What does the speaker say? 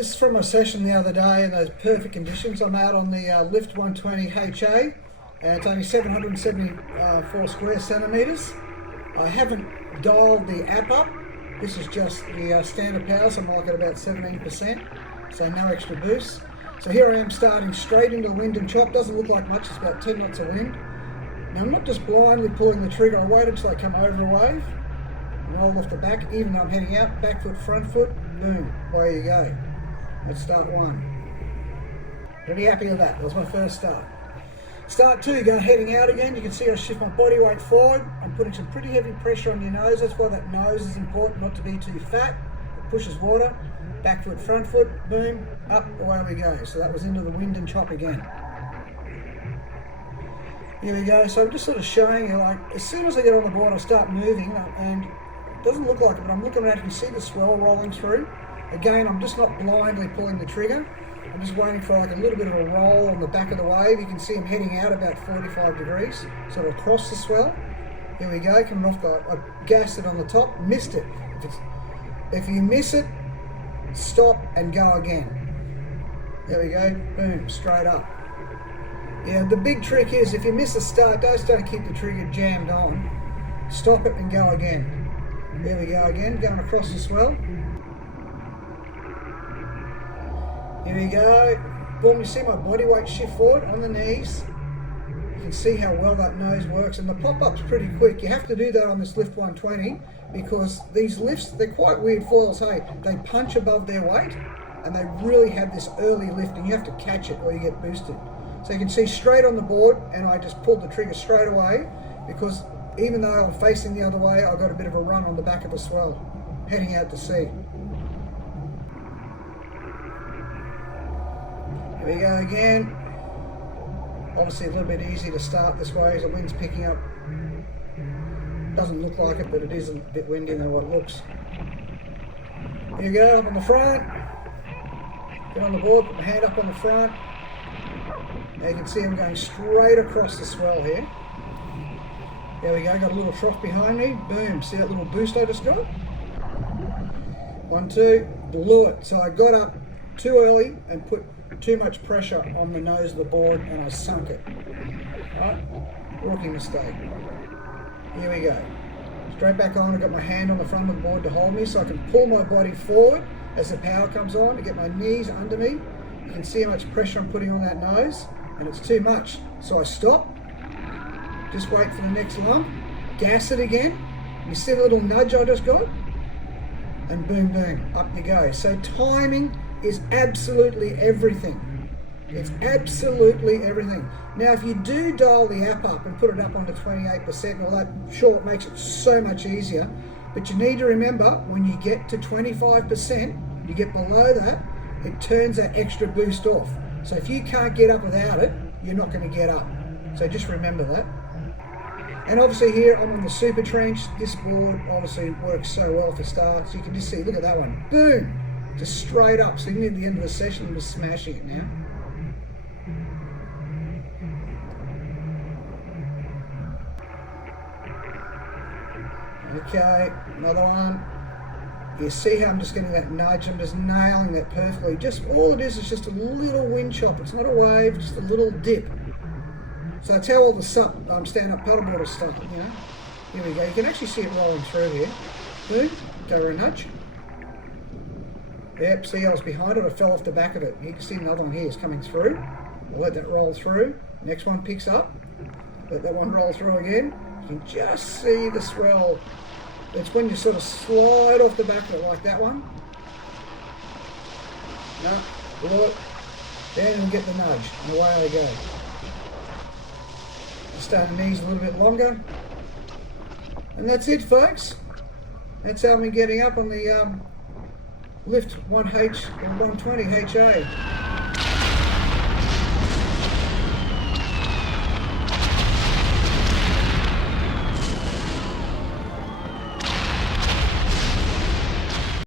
This is from a session the other day in those perfect conditions. I'm out on the lift 120 HA, and it's only 774 square centimetres. I haven't dialed the app up. This is just the standard power, so I'm like at about 17%, so no extra boost. So here I am starting straight into the wind and chop. Doesn't look like much, it's about 10 knots of wind. Now I'm not just blindly pulling the trigger, I waited till I come over a wave, roll off the back, even though I'm heading out, back foot, front foot, boom, away you go. Let's start one. Pretty happy with that. That was my first start. Start two, go heading out again. You can see I shift my body weight forward. I'm putting some pretty heavy pressure on your nose. That's why that nose is important, not to be too fat. It pushes water. Back foot, front foot, boom, up, away we go. So that was into the wind and chop again. Here we go. So I'm just sort of showing you, like, as soon as I get on the board, I start moving, and it doesn't look like it, but I'm looking around, you can see the swell rolling through. Again, I'm just not blindly pulling the trigger. I'm just waiting for like a little bit of a roll on the back of the wave. You can see I'm heading out about 45 degrees, sort of across the swell. Here we go, coming off I gassed it on the top, missed it. If you miss it, stop and go again. There we go, boom, straight up. Yeah, the big trick is if you miss a start, don't keep the trigger jammed on. Stop it and go again. There we go again, going across the swell. Here we go, boom, you see my body weight shift forward on the knees. You can see how well that nose works, and the pop-up's pretty quick. You have to do that on this lift 120 because these lifts, they're quite weird foils, hey. They punch above their weight and they really have this early lift, and you have to catch it or you get boosted. So you can see straight on the board, and I just pulled the trigger straight away because even though I'm facing the other way, I got a bit of a run on the back of the swell, heading out to sea. Here we go again. Obviously a little bit easy to start this way as the wind's picking up. Doesn't look like it, but it is a bit windier than what it looks. Here you go, up on the front. Get on the board, put my hand up on the front. Now you can see I'm going straight across the swell here. There we go, got a little trough behind me. Boom, see that little boost I just got? 1, 2, blew it. So I got up too early and put too much pressure on the nose of the board, and I sunk it. Right? Rookie mistake. Here we go. Straight back on, I've got my hand on the front of the board to hold me so I can pull my body forward as the power comes on to get my knees under me. You can see how much pressure I'm putting on that nose, and it's too much. So I stop, just wait for the next lump, gas it again. You see the little nudge I just got? And boom, boom, up you go. So timing is absolutely everything. It's absolutely everything. Now, if you do dial the app up and put it up onto 28%, well, that sure makes it so much easier. But you need to remember, when you get to 25%, you get below that, it turns that extra boost off. So if you can't get up without it, you're not going to get up. So just remember that. And obviously here I'm on the super trench. This board obviously works so well for starts. You can just see, look at that one. Boom! Just straight up. So near the end of the session, I'm just smashing it now. Okay, another one. You see how I'm just getting that nudge, I'm just nailing that perfectly. Just all it is just a little wind chop. It's not a wave, just a little dip. So that's how all the stand-up paddleboarders start, you know. Here we go. You can actually see it rolling through here. Boom, go for a nudge. Yep, see I was behind it, I fell off the back of it. You can see another one here is coming through. I'll let that roll through. Next one picks up. Let that one roll through again. You can just see the swell. It's when you sort of slide off the back of it like that one. No, blow it. Then we'll get the nudge, and away I go. Just stay on the knees a little bit longer. And that's it, folks. That's how I'm getting up on the lift 120 HA.